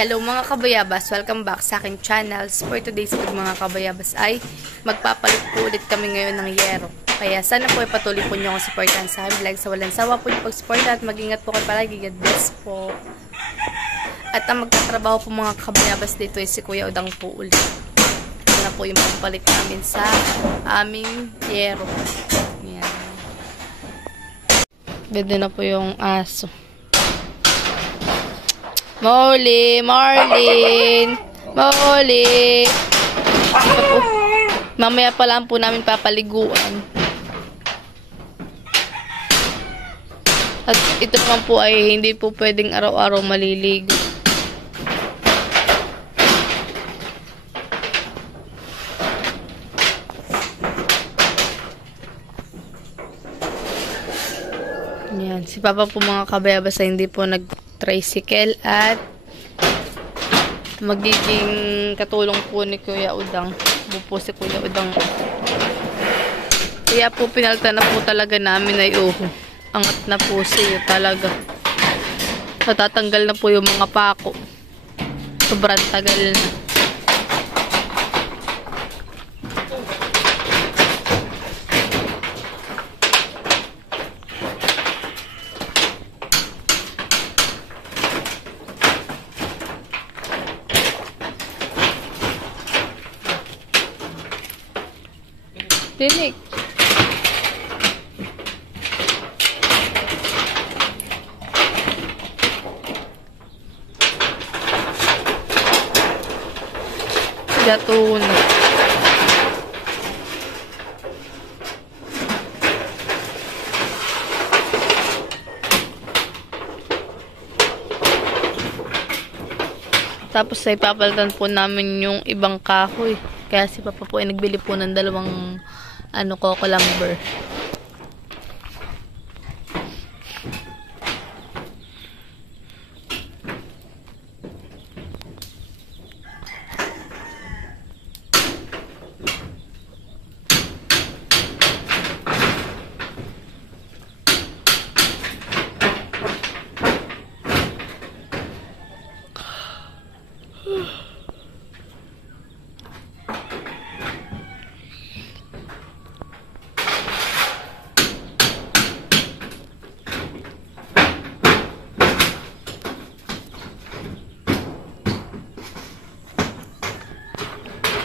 Hello mga kabayabas, welcome back sa aking channels. For today's vlog mga kabayabas ay magpapalit po ulit kami ngayon ng yero. Kaya sana po ay patuloy po nyo akong supportan sa aking vlog. Sa walang sawa po yung pag-supportan at mag-ingat po kayo palagi. God bless po. At ang magtatrabaho po mga kabayabas dito ay si Kuya Udang po ulit. Ito na po yung pagpalit namin sa aming yero. Yan. Ganda na po yung aso. Molly, Marlin, Molly. Mamaya pa lang po namin papaliguan. At ito naman po ay hindi po pwedeng araw-araw maliligo. Yan, si Papa po mga kabayabas ay hindi po nag-tricycle at magiging katulong po ni Kuya Udang. Po si Kuya Udang. Kaya po pinalitan na po talaga namin ay angat na po siya talaga. Natatanggal na po yung mga pako. Sobrang tagal na. Tinik. Gatun. Tapos ay papalitan po namin yung ibang kahoy. Kaya si Papa po ay nagbili po ng dalawang coco lumber.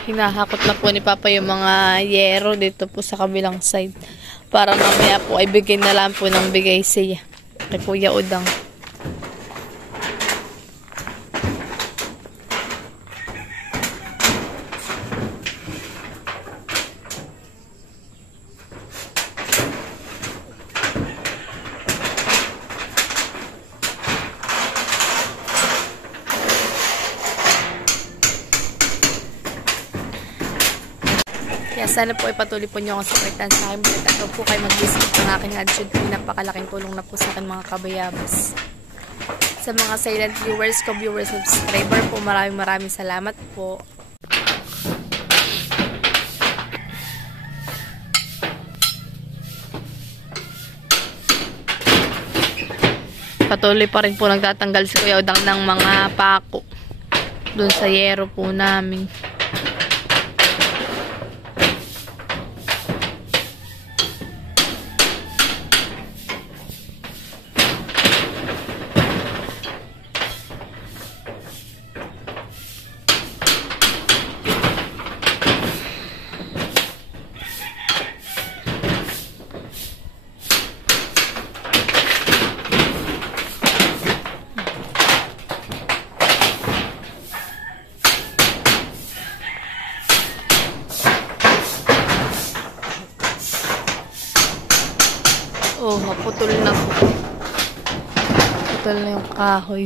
Hinahakot na po ni Papa yung mga yero dito po sa kabilang side. Para mamaya po ay bigay na lang po ng bigay siya kay Kuya Udang. Kaya sana po ay patuloy po nyo akong supportan sa akin. At huwag po kayo mag-visit ng aking adjud. Napakalaking tulong na po sa akin mga kabayabas. Sa mga silent viewers ko, viewers, subscriber po, maraming salamat po. Patuloy pa rin po nagtatanggal si Kuya Udang ng mga pako doon sa yero po namin. Oh, maputol na po. Putol na yung kahoy.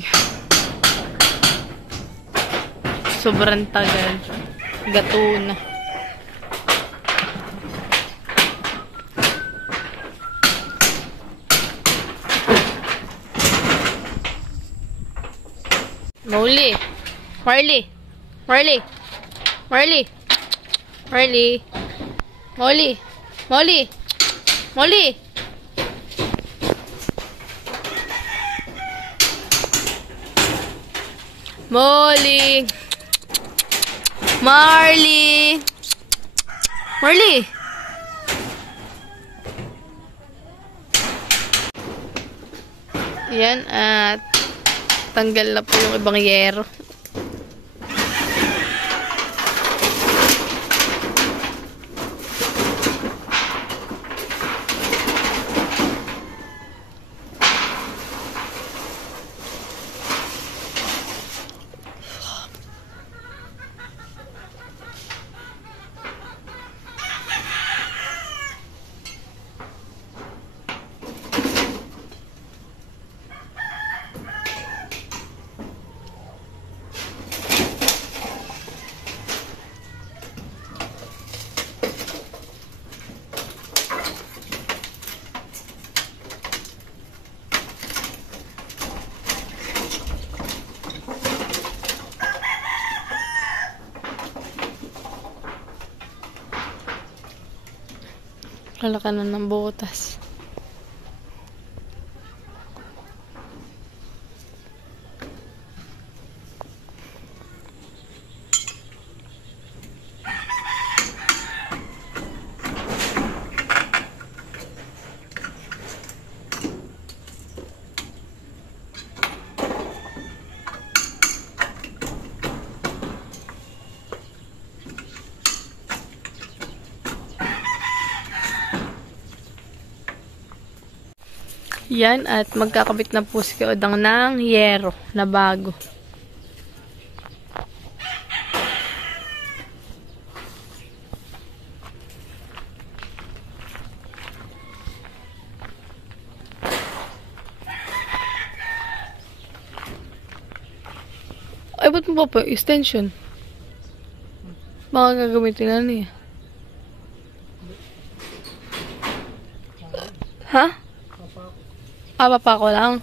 Sobrang tagal. Gato na. Molly. Marley. Marley. Marley. Marley. Molly. Molly. Molly. Molly! Marley! Marley! Yan, at tanggal na po yung ibang yero. Lalaka na ng butas. Yan, at magkakabit na po si Odang ng yero na bago. Ay, ba't mo pa extension? Baka gagamitin na niya. Ha? Papa ko lang.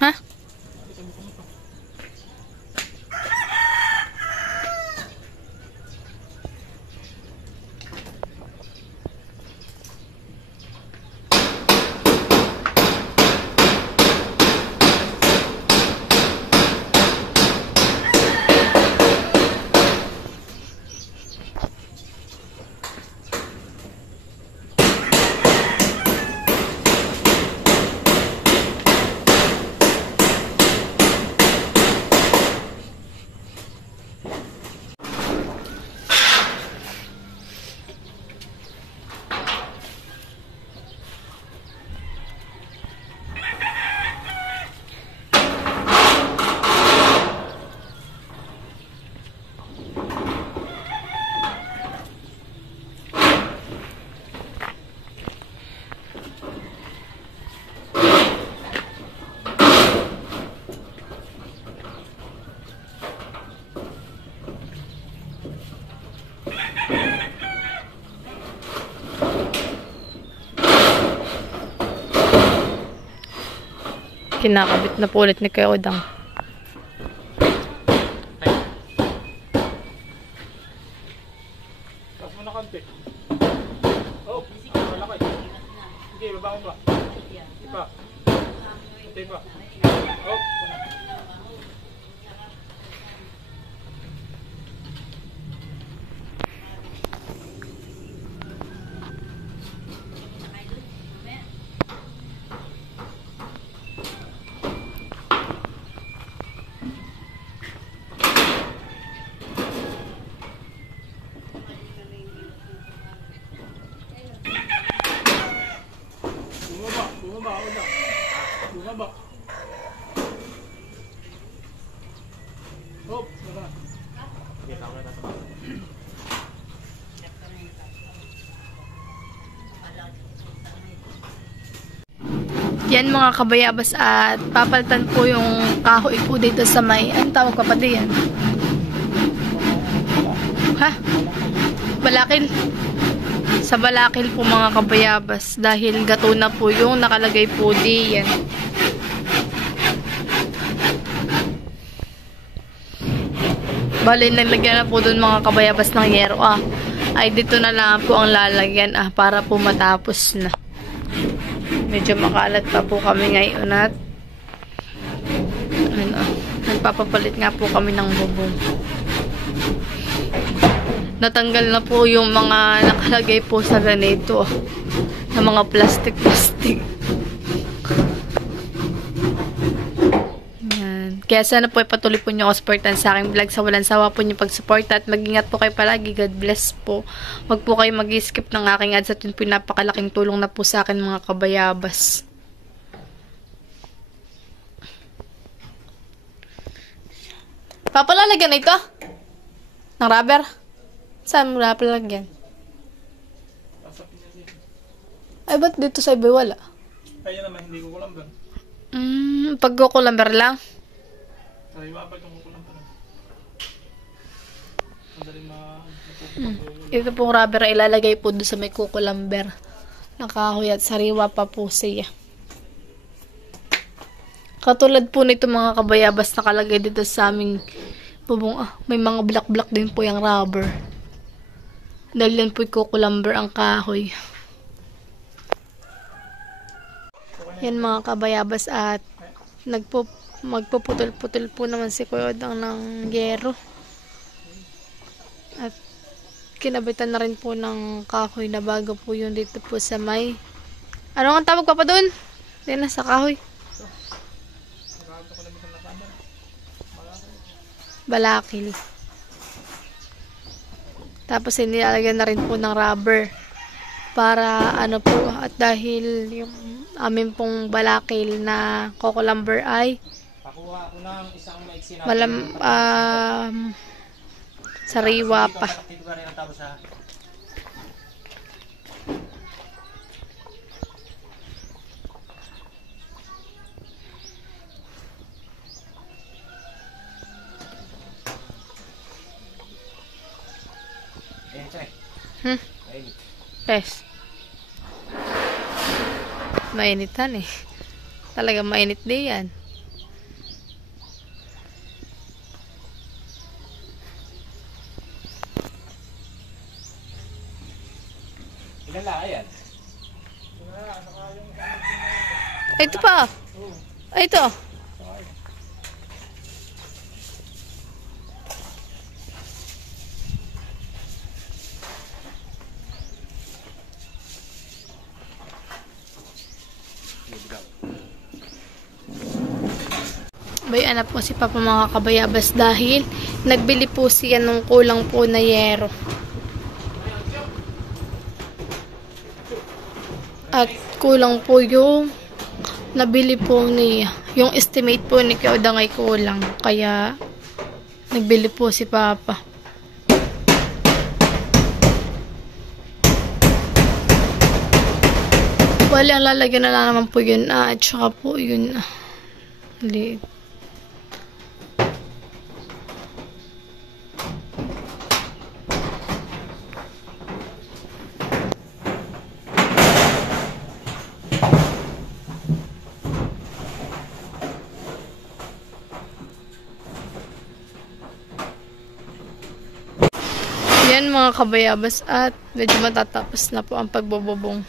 Ha? Kinakabit na po ulit ni Kuya Odang. Tapos mo na konti. Oh, malaki. Sige, baba mo ba? Ipa. Ito ipa. Oh. Bumaba. Oh, baba. Sige, tama na tama. Yan mga kabayabas, at papalitan po yung kahoy po dito sa may, anong tawag pa pa diyan? Ha? Balakil. Sa balakil po mga kabayabas. Dahil gato na po yung nakalagay po diyan. Bali, nalagyan na po dun mga kabayabas ng yero. Ay dito na lang po ang lalagyan para po matapos na. Medyo makalat pa po kami ngayon at nagpapapalit nga po kami ng bubong. Natanggal na po yung mga nakalagay po sa ganito na mga plastic. Kaya sana po patuloy po nyo ako supportan sa aking vlog. Sa walang sawa po nyo pag-support at mag-ingat po kayo palagi. God bless po. Huwag po kayo mag-skip ng aking ads at yun po yung napakalaking tulong na po sa akin mga kabayabas. Papalalagyan na ito? Ng rubber? Saan mo napalagyan? Ay, ba't dito sa iba wala? Kaya naman, hindi ko kulamber. Pag kukulamber lang? Ay, mabag yung kulamber. Madaling Ito pong rubber ay ilalagay po doon sa may kukulamber. Nakahoy at sariwa pa po siya. Katulad po nito mga kabayabas nakalagay dito sa aming bubong. May mga black din po yung rubber. Dahil yan po kukulamber ang kahoy. Yan mga kabayabas at magpuputol-putol po naman si Kuya Odang ng yero. At kinabitan na rin po ng kahoy na bago po yun dito po sa may ano ang tawag pa doon? Yan na sa kahoy. Balakil. Tapos nilalagyan na rin po ng rubber para ano po at dahil yung amin pong balakil na kukulamber ay pakuha ko ng isang maiksi na sariwa pa. Yes. Mainitan eh. Talaga mainit din yan. Ilan lang yan? Ay, ito pa. Ay, ito. Bayan na po si Papa mga kabayabas dahil nagbili po siya nung kulang po na yero. At kulang po yung nabili po niya. Yung estimate po ni Kuya Odang ay kulang. Kaya nagbili po si Papa. Bali, ang lalagyan na lang naman po yun. At saka po yun. Liit. Yan mga kabayabas at medyo matatapos na po ang pagbububong.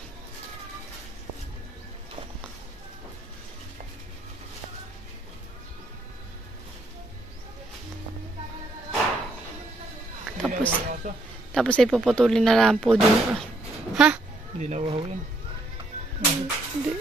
Tapos ay puputulin na lang po dun. Ha? Hindi na wahaw yan. Hindi.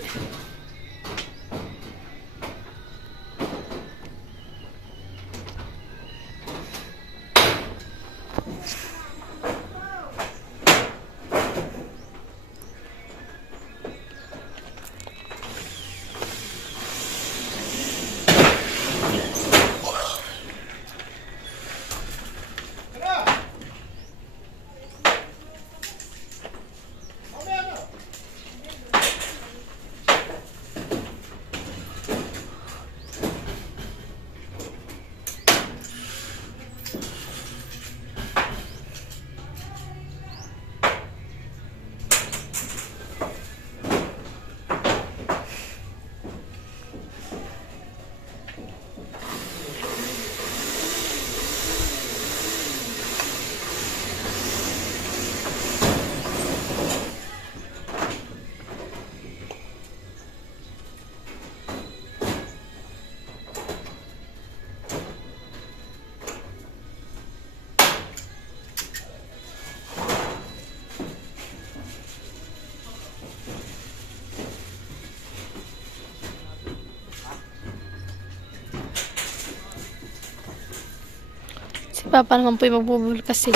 Papa naman po yung magbubul kasi.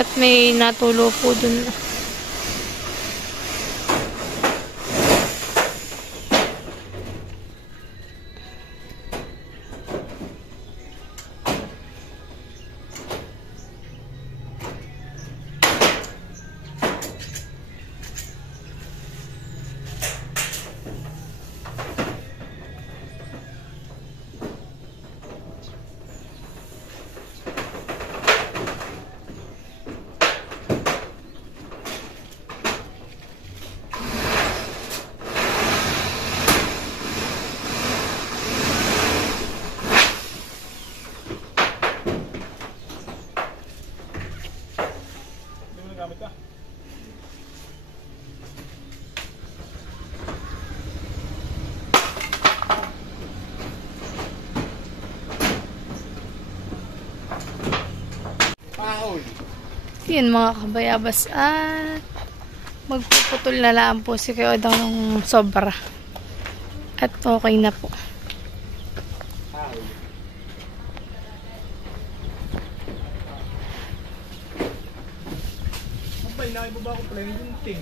At may natulo po dun. Hindi mo nagamit ka. Pahol. Yun mga kabayabas at magpuputol na lang po si Kuya Odong ng sobra. At okay na po. Pahol. Abay, nakibaba ko pala yung gunting.